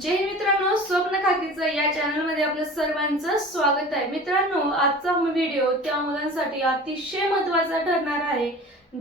जय मित्रांनो स्वप्न खाकीचं या चॅनलमध्ये आपलं सर्वांचं स्वागत आहे. मित्रांनो आजचा व्हिडिओ त्या मुलांसाठी अतिशय महत्त्वाचा ठरणार आहे.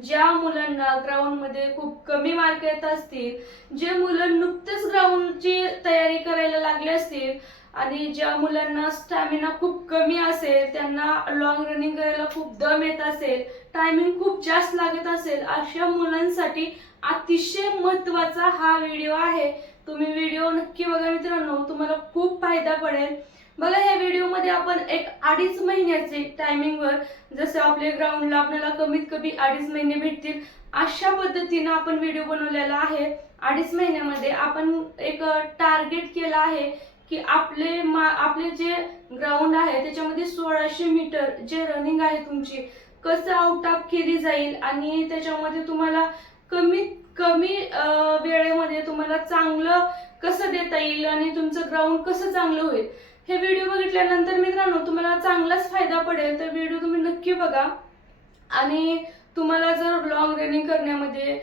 ज्या मुलांना ग्राउंडमध्ये खूप कमी मार्क येत असतील जे मुलं नुकतेच ग्राउंडची तयारी करायला लागले असतील आणि ज्या मुलांना स्टॅमिना खूप कमी असेल त्यांना लॉंग रनिंग करायला खूप दम येत असेल टायमिंग खूप जास्त लागत असेल अशा मुलांसाठी अतिशय महत्त्वाचा हा व्हिडिओ आहे. तुम्ही व्हिडिओ नक्की बघा मित्रांनो तुम्हाला खूप फायदा पडेल. बघा या व्हिडिओमध्ये आपण एक अडीच महिन्याचे टायमिंगवर जसं आपल्या ग्राउंडला आपल्याला कमीत कमी अडीच महिने भेटतील अशा पद्धतीनं आपण व्हिडिओ बनवलेला आहे. अडीच महिन्यामध्ये आपण एक टार्गेट केलं आहे की आपले मा आपले जे ग्राउंड आहे त्याच्यामध्ये सोळाशे मीटर जे रनिंग आहे तुमची कसं आउट ऑफ केली जाईल आणि त्याच्यामध्ये तुम्हाला कमीत कमी वेळेमध्ये तुम्हाला चांगलं कसं देता येईल आणि तुमचं ग्राउंड कसं चांगलं होईल हे व्हिडिओ बघितल्यानंतर मित्रांनो तुम्हाला चांगलाच फायदा पडेल. तर व्हिडिओ तुम्ही नक्की बघा. आणि तुम्हाला जर लॉंग रनिंग करण्यामध्ये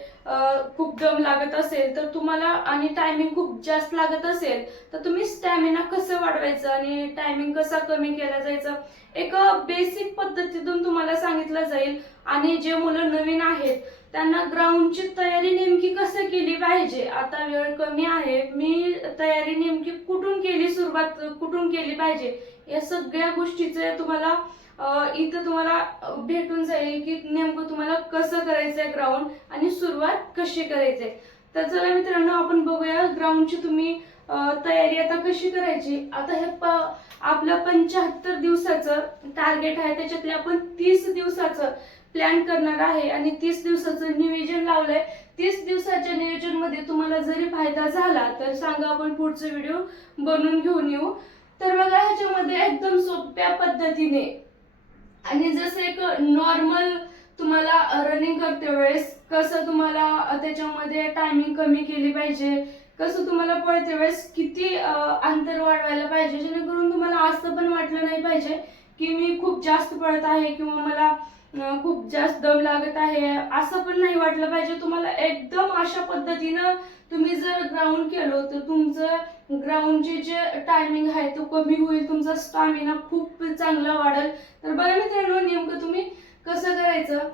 खूप दम लागत असेल तर तुम्हाला आणि टायमिंग खूप जास्त लागत असेल तर तुम्ही स्टॅमिना कसं वाढवायचं आणि टायमिंग कसा कमी केला जायचा एक बेसिक पद्धतीतून तुम्हाला सांगितलं जाईल. आणि जे मुलं नवीन आहेत त्यांना ग्राउंडची तयारी नेमकी कसं केली पाहिजे? आता वेळ कमी आहे. मी तयारी नेमकी कुठून केली सुरुवात कुठून केली पाहिजे? या सगळ्या गोष्टीचे तुम्हाला इथं तुम्हाला भेटून जाईल की नेमकं तुम्हाला कसं करायचंय ग्राउंड आणि सुरुवात कशी करायची तर चला मित्रांनो आपण बघूया ग्राउंडची तुम्ही तयारी आता कशी करायची? आता हे प आपलं पंच्याहत्तर दिवसाचं टार्गेट आहे. त्याच्यातले आपण तीस दिवसाचं प्लॅन करणार आहे आणि तीस दिवसाचं नियोजन लावलंय. तीस दिवसाच्या नियोजनमध्ये तुम्हाला जरी फायदा झाला तर सांगा आपण पुढचे व्हिडिओ बनवून घेऊन येऊ. तर बघा ह्याच्यामध्ये एकदम सोप्या पद्धतीने आणि जसं एक नॉर्मल तुम्हाला रनिंग करते वेळेस कसं तुम्हाला त्याच्यामध्ये टायमिंग कमी केली पाहिजे कसं तुम्हाला पळते वेळेस किती अंतर वाढवायला पाहिजे जेणेकरून तुम्हाला असं पण वाटलं नाही पाहिजे की मी खूप जास्त पळत आहे किंवा मला खूप जास्त दम लागत आहे. असं पण नाही वाटलं पाहिजे तुम्हाला. एकदम अशा पद्धतीनं तुम्ही जर ग्राउंड केलं तर तुमचं ग्राउंडचे जे टायमिंग आहे तो कमी होईल. तुमचा स्टॅमिना खूप चांगला वाढेल. तर बघा मित्रांनो नेमकं तुम्ही कसं करायचं?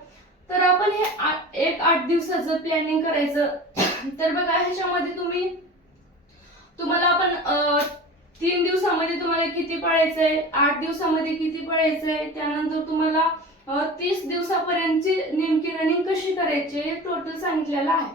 तर आपण हे एक आठ दिवसाचं प्लॅनिंग करायचं. तर बघा ह्याच्यामध्ये तुम्ही तुम्हाला आपण तीन दिवसामध्ये तुम्हाला किती पळायचंय आठ दिवसामध्ये किती पळायचंय त्यानंतर तुम्हाला तीस दिवसापर्यंतची नेमकी रनिंग कशी करायची हे टोटल सांगितलेलं आहे.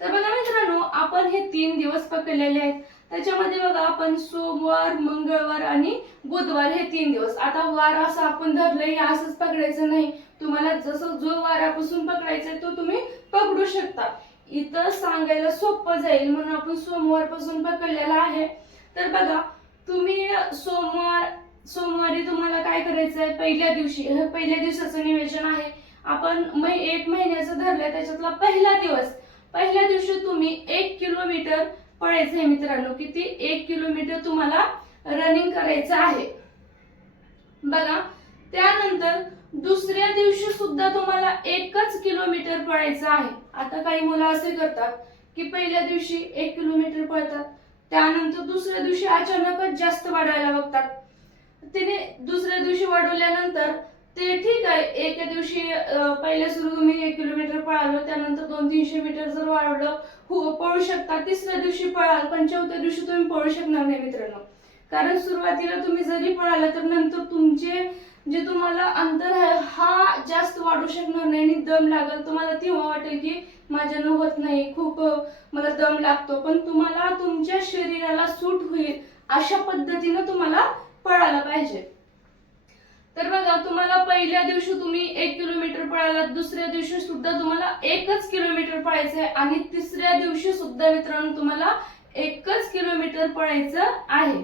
तर बघा मित्रांनो आपण हे तीन दिवस पकडलेले आहेत. त्याच्यामध्ये बघा आपण सोमवार मंगळवार आणि बुधवार हे तीन दिवस. आता वार असं आपण धरलंय हे असंच पकडायचं नाही. तुम्हाला जसं जो वारापासून पकडायचा तो तुम्ही पकडू शकता. इथं सांगायला सोपं जाईल म्हणून आपण सोमवारपासून पकडलेला आहे. तर बघा तुम्ही सोमवार सोमवारी तुम्हाला काय करायचंय? पहिल्या दिवशी हे पहिल्या दिवसाचं नियोजन आहे. आपण मै एक महिन्याचं धरलंय त्याच्यातला पहिला दिवस. पहिल्या दिवशी तुम्ही एक किलोमीटर पळायचं आहे मित्रांनो. किती? एक किलोमीटर तुम्हाला रनिंग करायचं आहे. बघा त्यानंतर दुसऱ्या दिवशी सुद्धा तुम्हाला एकच किलोमीटर पळायचं आहे. आता काही मुलं असे करतात की पहिल्या दिवशी एक किलोमीटर पळतात त्यानंतर दुसऱ्या दिवशी अचानकच जास्त वाढायला बघतात. तिने दुसऱ्या दिवशी वाढवल्यानंतर ते ठीक आहे एके दिवशी पहिले पहिल्या सुरू तुम्ही एक किलोमीटर पळालो त्यानंतर दोन तीनशे मीटर जर वाढवलं हो पळू शकता. तिसऱ्या दिवशी पळाल पण चौथ्या दिवशी तुम्ही पळू शकणार नाही मित्रांनो. कारण सुरुवातीला तुम्ही जरी पळाला तर नंतर तुमचे जे तुम्हाला अंतर आहे हा जास्त वाढू शकणार नाही आणि दम लागल. तुम्हाला तेव्हा वाटेल की माझ्यानं होत नाही. खूप मला दम लागतो. पण तुम्हाला तुमच्या शरीराला सूट होईल अशा पद्धतीनं तुम्हाला पळायला पाहिजे. तर बघा तुम्हाला पहिल्या दिवशी तुम्ही एक किलोमीटर पळाला दुसऱ्या दिवशी सुद्धा तुम्हाला एकच किलोमीटर पळायचं आहे आणि तिसऱ्या दिवशी सुद्धा मित्रांनो तुम्हाला एकच किलोमीटर पळायचं आहे.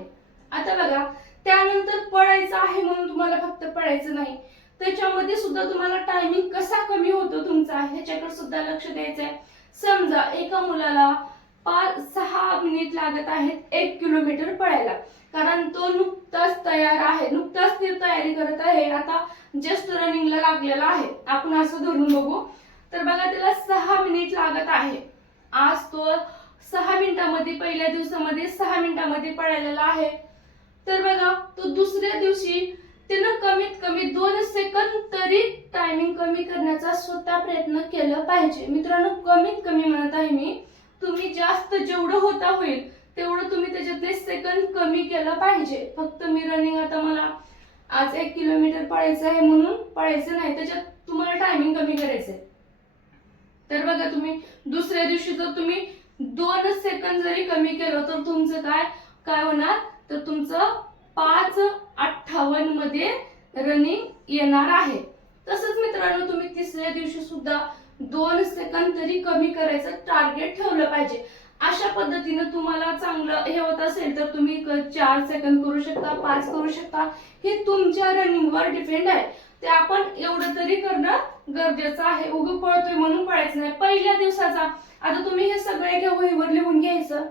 आता बघा त्यानंतर पळायचं आहे म्हणून तुम्हाला फक्त पळायचं नाही. त्याच्यामध्ये सुद्धा तुम्हाला टायमिंग कसा कमी होतो तुमचा ह्याच्याकडे सुद्धा लक्ष द्यायचं आहे समजा एका मुलाला पाच सहा मिनिट लागत आहेत एक किलोमीटर पळायला. कारण तो नुकताच तयार आहे नुकताच ते तयारी करत आहे. आता जस्ट रनिंगला लागलेला आहे. आपण असं धरून बघू. तर बघा त्याला सहा मिनिट लागत आहे. आज तो सहा मिनिटामध्ये पहिल्या दिवसामध्ये सहा मिनिटामध्ये पळालेला आहे. तर बघा तो दुसऱ्या दिवशी त्यानं कमीत कमी दोन सेकंद तरी टायमिंग कमी करण्याचा स्वतः प्रयत्न केला पाहिजे. मित्रांनो कमीत कमी म्हणत आहे मी तुम्ही जास्त जेवढं होता होईल तेवढं तुम्ही त्याच्यातले सेकंद कमी केलं पाहिजे. फक्त मी रनिंग आता मला आज एक किलोमीटर पळायचं आहे म्हणून पळायचं नाही त्याच्यात तुम्हाला टायमिंग कमी करायचंय. तर बघा तुम्ही दुसऱ्या दिवशी जर तुम्ही दोन सेकंद जरी कमी केलं तर तुमचं काय? काय होणार? तर तुमचं पाच अठ्ठावन्नमध्ये रनिंग येणार आहे. तसंच मित्रांनो तुम्ही तिसऱ्या दिवशी सुद्धा दोन सेकंद तरी कमी करायचं टार्गेट ठेवलं पाहिजे. अशा पद्धतीनं तुम्हाला चांगलं हे होत असेल तर तुम्ही चार सेकंद करू शकता पाच करू शकता. हे तुमच्या रनिंगवर डिपेंड आहे. ते आपण एवढं तरी करणं गरजेचं आहे. उगं पळतोय म्हणून पळायचं नाही. पहिल्या दिवसाचा आता तुम्ही हे सगळे एका वहीवर लिहून घ्यायचं.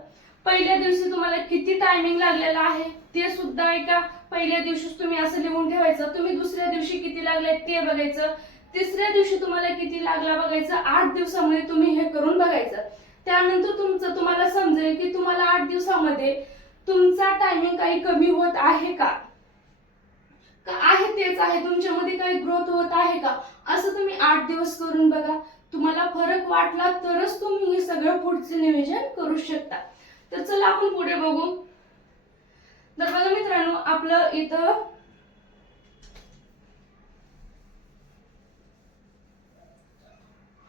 पहिल्या दिवशी तुम्हाला किती टायमिंग लागलेला आहे ते सुद्धा एका पहिल्या दिवशीच तुम्ही असं लिहून ठेवायचं. तुम्ही दुसऱ्या दिवशी किती लागले ते बघायचं. तिसऱ्या दिवशी तुम्हाला किती लागला बघायचं. आठ दिवसामध्ये तुम्ही हे करून बघायचं. त्यानंतर तुमचं तुम्हाला समजेल की तुम्हाला आठ दिवसामध्ये तुमचा टायमिंग काही कमी होत आहे का? आहे तेच आहे? तुमच्यामध्ये काही ग्रोथ होत आहे का? असं तुम्ही आठ दिवस करून बघा. तुम्हाला फरक वाटला तरच तुम्ही हे सगळं पुढचे नियोजन करू शकता. तर चला आपण पुढे बघू. तर बघा मित्रांनो आपलं इथं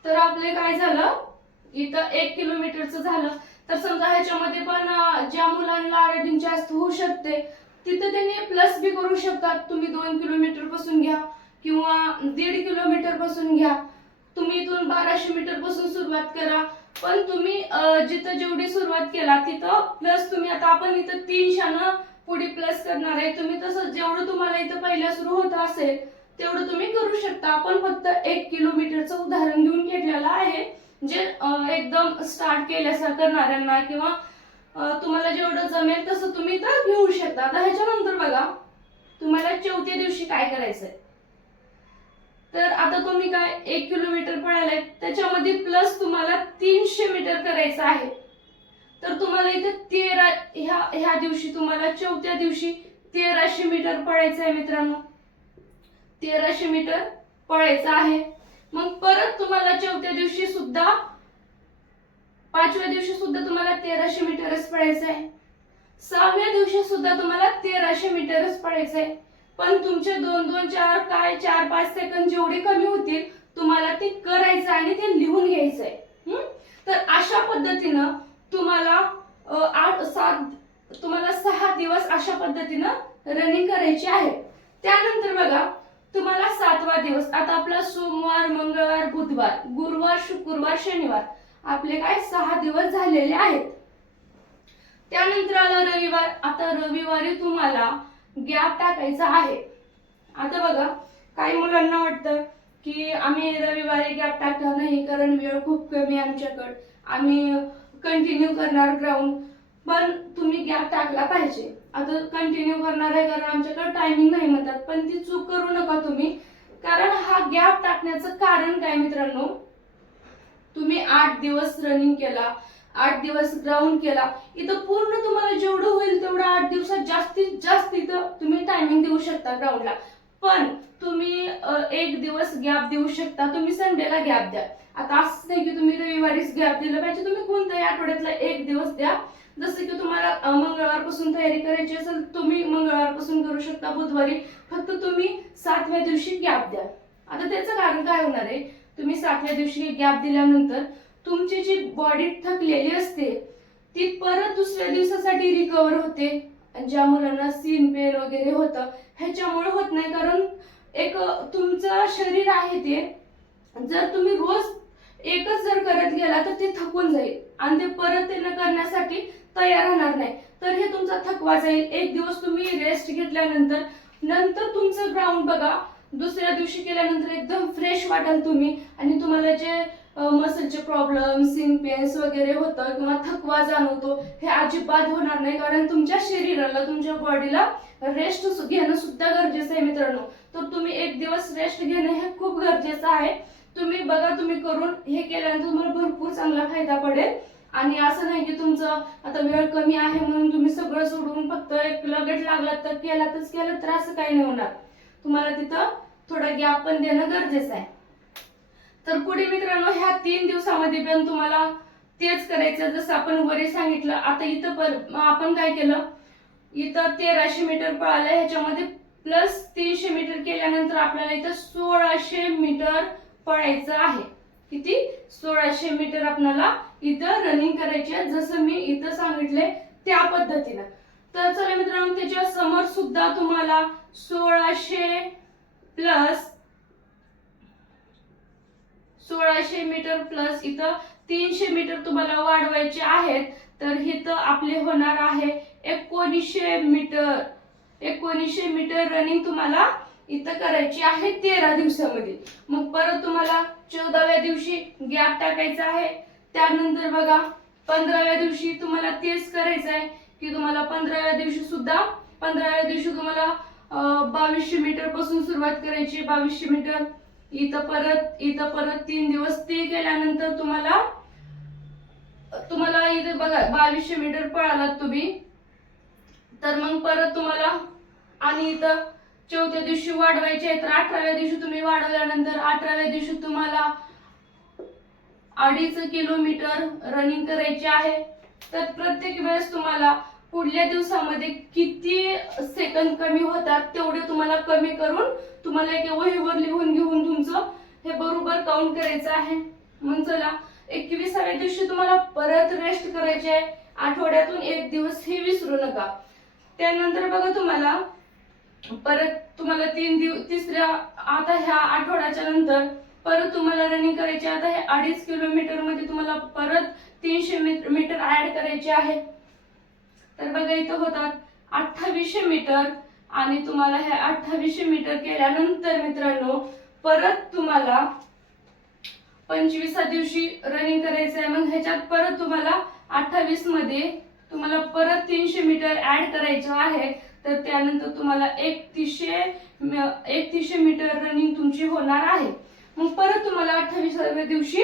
तर आपले काय झालं? इथं एक किलोमीटरचं झालं. तर समजा ह्याच्यामध्ये पण ज्या मुलांना आयोडीन जास्त होऊ शकते तिथं त्यांनी प्लस बी करू शकतात. तुम्ही दोन किलोमीटरपासून घ्या किंवा दीड किलोमीटरपासून घ्या. तुम्ही इथून बाराशे मीटरपासून सुरुवात करा. पण तुम्ही जिथं जेवढी सुरुवात केला तिथं प्लस तुम्ही आता आपण इथं तीनशानं पुढे प्लस करणार आहे. तुम्ही तसं जेवढं तुम्हाला इथं पहिल्या सुरू होत असेल तेवढं तुम्ही करू शकता. आपण फक्त एक किलोमीटरचं उदाहरण घेऊन घेतलेलं आहे. म्हणजे एकदम स्टार्ट केल्यासारखं करणाऱ्यांना किंवा तुम्हाला जेवढं जमेल तसं तुम्ही तर घेऊ शकता. आता ह्याच्यानंतर बघा तुम्हाला चौथ्या दिवशी काय करायचंय? तर आता तुम्ही काय एक किलोमीटर पळालाय त्याच्यामध्ये प्लस तुम्हाला तीनशे मीटर करायचं आहे. तर तुम्हाला इथे तेरा ह्या ह्या दिवशी तुम्हाला चौथ्या दिवशी तेराशे मीटर पळायचं आहे मित्रांनो. तेराशे मीटर पळायचं आहे. मग परत तुम्हाला चौथ्या दिवशी सुद्धा पाचव्या दिवशी सुद्धा तुम्हाला तेराशे मीटरच पडायचं आहे सहाव्या दिवशी सुद्धा तुम्हाला तेराशे मीटरच पडायचं आहे पण तुमचे दोन दोन चार काय चार पाच सेकंद जेवढे कमी होतील तुम्हाला ते करायचं आणि ते लिहून घ्यायचं आहे तर अशा पद्धतीनं तुम्हाला आठ सात तुम्हाला सहा दिवस अशा पद्धतीनं रनिंग करायची आहे. त्यानंतर बघा तुम्हाला सातवा दिवस. आता आपला सोमवार मंगळवार बुधवार गुरुवार शुक्रवार शनिवार आपले काय सहा दिवस झालेले आहेत. त्यानंतर आला रविवार. आता रविवारी तुम्हाला गॅप टाकायचा आहे. आता बघा काही मुलांना वाटतं की आम्ही रविवारी गॅप टाकणार नाही कारण वेळ खूप कमी आमच्याकडं. आम्ही कंटिन्यू करणार ग्राउंड पण तुम्ही गॅप टाकला पाहिजे. आता कंटिन्यू करणार आहे कारण आमच्याकडे टायमिंग नाही म्हणतात. पण ती चूक करू नका तुम्ही. कारण हा गॅप टाकण्याचं कारण काय मित्रांनो? तुम्ही आठ दिवस रनिंग केला आठ दिवस ग्राउंड केला. इथं पूर्ण तुम्हाला जेवढं होईल तेवढं आठ दिवसात जास्तीत जास्त इथं तुम्ही टायमिंग देऊ शकता ग्राउंडला पण तुम्ही एक दिवस गॅप देऊ शकता. तुम्ही संडेला गॅप द्या. आता असं नाही की तुम्ही रविवारीच गॅप दिलं पाहिजे. तुम्ही कोणत्याही आठवड्यातला एक दिवस द्या. जसं की तुम्हाला मंगळवारपासून तयारी करायची असेल तुम्ही मंगळवारपासून करू शकता. बुधवारी फक्त तुम्ही सातव्या दिवशी गॅप द्या. आता त्याचं कारण काय होणार आहे? तुम्ही सातव्या दिवशी गॅप दिल्यानंतर तुमची जी बॉडी थकलेली असते ती परत दुसऱ्या दिवसासाठी रिकवर होते. आणि ज्या मुलांना सीन पेन वगैरे होतं ह्याच्यामुळे होत नाही. कारण एक तुमचं शरीर आहे ते जर तुम्ही रोज एकच जर करत गेला तर ते थकून जाईल. आणि ते परत ते न करण्यासाठी तयार राहणार नाही. तर हे तुमचा थकवा जाईल. एक दिवस तुम्ही रेस्ट घेतल्यानंतर नंतर तुमचं ग्राउंड बघा. दुसऱ्या दिवशी केल्यानंतर एकदम फ्रेश वाटाल तुम्ही. आणि तुम्हाला जे मसलचे प्रॉब्लेम सिन पेन्स वगैरे होतं किंवा थकवा जाणवतो हे अजिबात होणार नाही. कारण तुमच्या शरीराला तुमच्या बॉडीला रेस्ट घेणं सुद्धा गरजेचं आहे मित्रांनो. तर तुम्ही एक दिवस रेस्ट घेणं हे खूप गरजेचं आहे. तुम्ही बघा तुम्ही करून हे केल्यानंतर तुम्हाला भरपूर चांगला फायदा पडेल. आणि असं नाही की तुमचं आता वेळ कमी आहे म्हणून तुम्ही सगळं सोडून फक्त एक लगेच लागलात तर केला तर केलं तर असं काही नाही होणार. तुम्हाला तिथं थोडा गॅप पण देणं गरजेचं आहे. तर पुढे मित्रांनो ह्या तीन दिवसामध्ये पण तुम्हाला तेच करायचं. जसं आपण वरी सांगितलं आता इथं पर आपण काय केलं? इथं तेराशे मीटर पळालं ह्याच्यामध्ये प्लस तीनशे मीटर केल्यानंतर आपल्याला इथं सोळाशे मीटर पळायचं आहे. किती? सोळाशे मीटर आपल्याला इथं रनिंग करायची आहे. जसं मी इथं सांगितले त्या पद्धतीनं. तर चला मित्रांनो त्याच्यासमोर सुद्धा तुम्हाला सोळाशे प्लस सोळाशे मीटर प्लस इथं तीनशे मीटर तुम्हाला वाढवायचे आहेत तर इथं आपले होणार आहे एकोणीसशे मीटर. एकोणीसशे मीटर रनिंग तुम्हाला इथं करायची आहे तेरा दिवसामध्ये. मग परत तुम्हाला चौदाव्या दिवशी गॅप टाकायचा आहे. त्यानंतर बघा पंधराव्या दिवशी तुम्हाला तेच करायचं आहे की तुम्हाला पंधराव्या दिवशी सुद्धा पंधराव्या दिवशी तुम्हाला बावीसशे मीटरपासून सुरुवात करायची बावीसशे मीटर इथं परत इथं परत तीन दिवस ते केल्यानंतर तुम्हाला तुम्हाला इथे बघा बावीसशे मीटर पळालात तुम्ही. तर मग परत तुम्हाला आणि इथं चौथ्या दिवशी वाढवायचे आहे तर अठराव्या दिवशी तुम्ही वाढवल्यानंतर अठराव्या दिवशी तुम्हाला अडीच किलोमीटर रनिंग करायचे आहे. तर प्रत्येक वेळेस तुम्हाला पुढल्या दिवसामध्ये किती सेकंद कमी होतात तेवढे तुम्हाला कमी करून तुम्हाला एक वहीवर लिहून घेऊन तुमचं हे बरोबर काउंट करायचं आहे. मग चला एकविसाव्या दिवशी तुम्हाला परत रेस्ट करायचे आहे आठवड्यातून एक दिवस हे विसरू नका. त्यानंतर बघा तुम्हाला परत तुम्हाला तीन दिवस तिसऱ्या आता ह्या आठवड्याच्या नंतर परत तुम्हाला रनिंग करायचे आता हे अडीच किलोमीटरमध्ये तुम्हाला परत तीनशे मीटर ऍड करायचे आहे. तर बघा इथं होतात अठ्ठावीसशे मीटर आणि तुम्हाला हे अठ्ठावीसशे मीटर केल्यानंतर मित्रांनो परत तुम्हाला पंचवीसा दिवशी रनिंग करायचं आहे. मग ह्याच्यात परत तुम्हाला अठ्ठावीसमध्ये तुम्हाला परत तीनशे मीटर ऍड करायचं आहे. तर त्यानंतर तुम्हाला एकतीसशे एकतीसशे मीटर रनिंग तुमची होणार आहे. मग परत तुम्हाला अठ्ठावीसाव्या दिवशी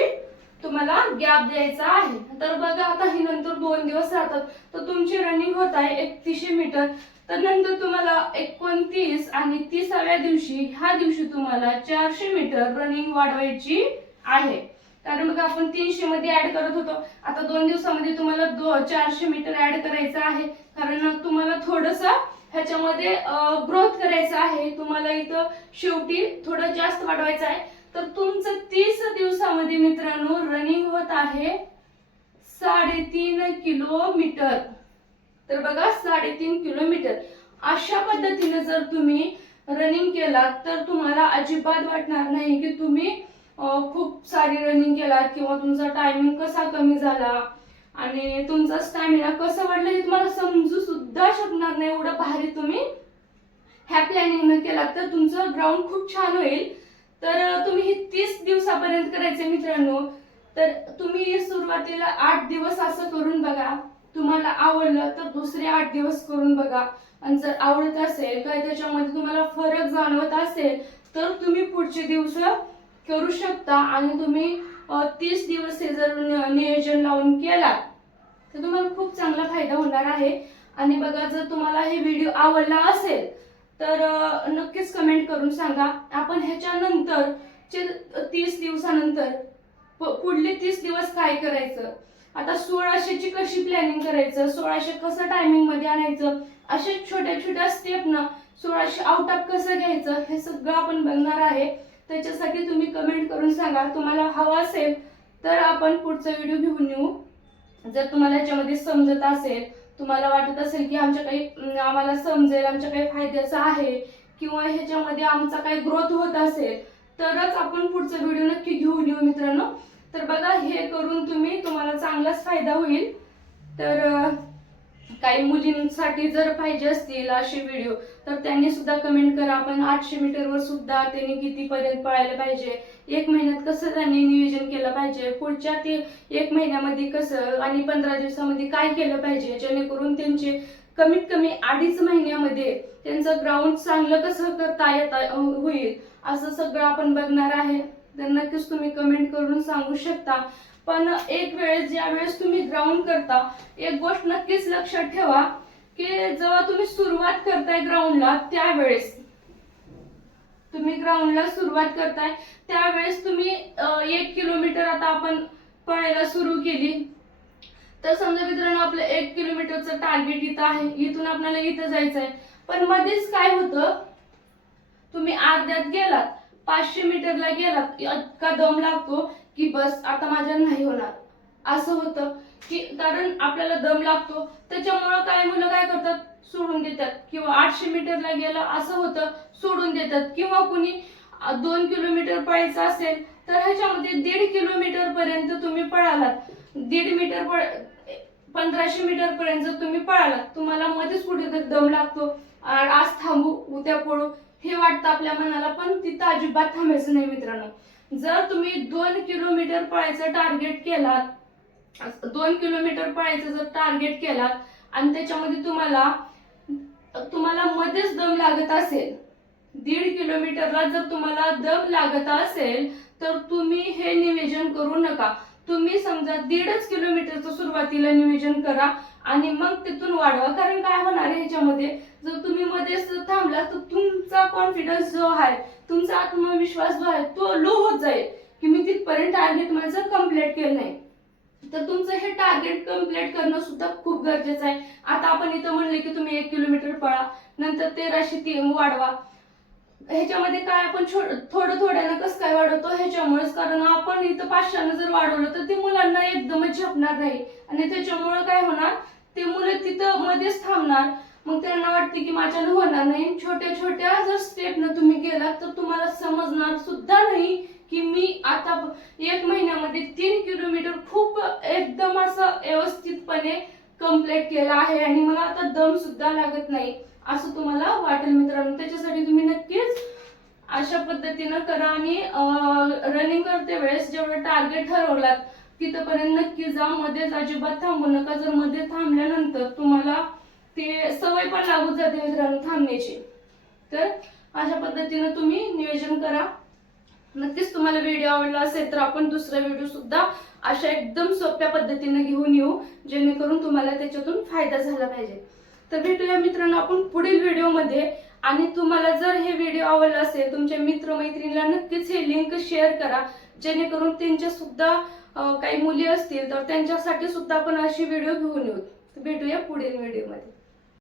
तुम्हाला गॅप द्यायचा आहे. तर बघा आता ही नंतर दोन दिवस राहतात. तर तुमची रनिंग होत आहे एकतीसशे मीटर तर नंतर तुम्हाला एकोणतीस आणि तिसाव्या दिवशी ह्या दिवशी तुम्हाला चारशे मीटर रनिंग वाढवायची आहे. कारण बघा आपण तीनशे मध्ये ऍड करत होतो. आता दोन दिवसामध्ये तुम्हाला दो चारशे मीटर ऍड करायचं आहे. कारण तुम्हाला थोडस ह्याच्यामध्ये ग्रोथ करायचं आहे. तुम्हाला इथं शेवटी थोडं जास्त वाढवायचं आहे. तर तुमचं तीस दिवसामध्ये मित्रांनो रनिंग होत आहे साडेतीन किलोमीटर. तर बघा साडेतीन किलोमीटर. अशा पद्धतीने जर तुम्ही रनिंग केलात तर तुम्हाला अजिबात वाटणार नाही की तुम्ही खूप सारी रनिंग केलात किंवा तुमचा टायमिंग कसा कमी झाला आणि तुमचा स्टॅमिना कसं वाढलं हे तुम्हाला समजू सुद्धा शकणार नाही. एवढं भारी तुम्ही ह्या प्लॅनिंग केलात तर तुमचं ग्राउंड खूप छान होईल. तर तुम्ही हे तीस दिवसापर्यंत करायचे मित्रांनो. तर तुम्ही सुरुवातीला आठ दिवस असं करून बघा. तुम्हाला आवडलं तर दुसरे आठ दिवस करून बघा. आणि जर आवडत असेल काय त्याच्यामध्ये तुम्हाला फरक जाणवत असेल तर तुम्ही पुढचे दिवस करू शकता. आणि तुम्ही तीस दिवस हे जर नियोजन लावून केला तर तुम्हाला खूप चांगला फायदा होणार आहे. आणि बघा जर तुम्हाला हे व्हिडिओ आवडला असेल तर नक्कीच कमेंट करून सांगा. आपण ह्याच्यानंतर चे तीस दिवसानंतर पुढले तीस दिवस काय करायचं? आता सोळाशेची कशी प्लॅनिंग करायचं? सोळाशे कसं टायमिंगमध्ये आणायचं? अशा छोट्या छोट्या स्टेपनं सोळाशे आउट ऑफ कसं घ्यायचं? हे सगळं आपण बघणार आहे. त्याच्यासाठी तुम्ही कमेंट करून सांगा. तुम्हाला हवा असेल तर आपण पुढचा व्हिडिओ घेऊन येऊ. जर तुम्हाला याच्यामध्ये समजत असेल तुम्हाला वाटत असेल की आमच्या काही आम्हाला समजेल आमच्या काही फायद्याचं आहे किंवा ह्याच्यामध्ये आमचा काही ग्रोथ होत असेल तरच आपण पुढचा व्हिडिओ नक्की घेऊन येऊ मित्रांनो. तर बघा हे करून तुम्ही तुम्हाला चांगलाच फायदा होईल. तर काही मुलींसाठी जर पाहिजे असतील असे व्हिडिओ तर त्यांनी सुद्धा कमेंट करा. आपण आठशे मीटरवर सुद्धा त्यांनी कितीपर्यंत पळायला पाहिजे? एक महिन्यात कसं त्यांनी नियोजन केलं पाहिजे? पुढच्या ते एक महिन्यामध्ये कसं आणि पंधरा दिवसामध्ये काय केलं पाहिजे? जेणेकरून त्यांचे कमीत कमी अडीच महिन्यामध्ये त्यांचं ग्राउंड चांगलं कसं करता येता होईल असं सगळं आपण बघणार आहे. तर नक्कीच तुम्ही कमेंट करून सांगू शकता. पण एक वेळेस ज्या वेळेस तुम्ही ग्राउंड करता एक गोष्ट नक्कीच लक्षात ठेवा की जेव्हा तुम्ही सुरुवात करताय ग्राउंडला त्यावेळेस तुम्ही ग्राउंडला सुरुवात करताय त्यावेळेस तुम्ही एक किलोमीटर आता आपण पळायला सुरू केली. तर समजा मित्रांनो आपलं एक किलोमीटरचं टार्गेट इथं आहे इथून आपल्याला इथं जायचं आहे पण मध्येच काय होतं? तुम्ही अर्ध्यात गेलात पाचशे मीटरला गेलात इतका दम लागतो की बस आता माझ्या नाही होणार. असं होतं की कारण आपल्याला दम लागतो. त्याच्यामुळं काय मुलं काय करतात? सोडून देतात. किंवा आठशे मीटरला गेलं असं होतं सोडून देतात. किंवा कुणी दोन किलोमीटर पळायचं असेल तर ह्याच्यामध्ये दीड किलोमीटर पर्यंत तुम्ही पळालात. दीड मीटर पळ पंधराशे मीटर पर्यंत जर तुम्ही पळालात तुम्हाला मध्येच कुठेतरी दम लागतो. आज थांबू उद्या पळू हे वाटतं आपल्या मनाला पण तिथं अजिबात थांबायचं नाही मित्रांनो. जर तुम्ही दोन किलोमीटर पळायचं टार्गेट केलात दोन किलोमीटर पळायचं जर टार्गेट केलात आणि त्याच्यामध्ये तुम्हाला तुम्हाला मध्येच दम लागत असेल दीड किलोमीटरला जर तुम्हाला दम लागत असेल तर तुम्ही हे नियोजन करू नका. तुम्ही समजा दीडच किलोमीटरचं सुरुवातीला नियोजन करा आणि मग तिथून वाढवा. कारण काय होणार आहे ह्याच्यामध्ये जर तुम्ही मध्येच थांबला तर तुमचा कॉन्फिडन्स जो आहे तुमचा आत्मविश्वास जो आहे तो लो होत जाईल. की मी तिथपर्यंत टार्गेट माझं कंप्लीट केलं नाही. तर तुमचं हे टार्गेट कंप्लीट करणं सुद्धा खूप गरजेचं आहे. आता आपण इथं म्हणले की तुम्ही एक किलोमीटर पळा नंतर तेराशे तीन वाढवा. ह्याच्यामध्ये काय आपण थोडं थोड्यानं कसं काय वाढवतो? ह्याच्यामुळेच. कारण आपण इथं पाचशेनं जर वाढवलं तर ते मुलांना एकदमच झेपणार नाही. आणि त्याच्यामुळं काय होणार? ते मुलं तिथं मध्येच थांबणार. मग त्यांना वाटते की माझ्यानं होणार नाही. छोट्या छोट्या जर स्टेपनं तुम्ही गेलात तर तुम्हाला समजणार सुद्धा नाही की मी आता एक महिन्यामध्ये तीन किलोमीटर खूप एकदम असं व्यवस्थितपणे कंप्लीट केलं आहे आणि मला आता दम सुद्धा लागत नाही असं तुम्हाला वाटेल मित्रांनो. त्याच्यासाठी तुम्ही नक्कीच अशा पद्धतीनं करा. आणि रनिंग करते वेळेस जेवढं टार्गेट ठरवलात तिथपर्यंत नक्की जा मध्येच अजिबात थांबू नका. जर मध्ये थांबल्यानंतर तुम्हाला ते सवय पण लागू जाते मित्रांनो थांबण्याची. तर अशा पद्धतीनं तुम्ही नियोजन करा. नक्कीच तुम्हाला व्हिडिओ आवडला असेल तर आपण दुसरा व्हिडिओ सुद्धा अशा एकदम सोप्या पद्धतीने घेऊन येऊ जेणेकरून तुम्हाला त्याच्यातून फायदा झाला पाहिजे. तर भेटूया मित्रांनो आपण पुढील व्हिडिओमध्ये आणि तुम्हाला जर हे व्हिडिओ आवडला असेल तुमच्या मित्रमैत्रिणीला नक्कीच हे लिंक शेअर करा जेणेकरून त्यांच्या सुद्धा काही मुली असतील तर त्यांच्यासाठी सुद्धा आपण अशी व्हिडिओ घेऊन येऊ. भेटूया पुढील व्हिडिओमध्ये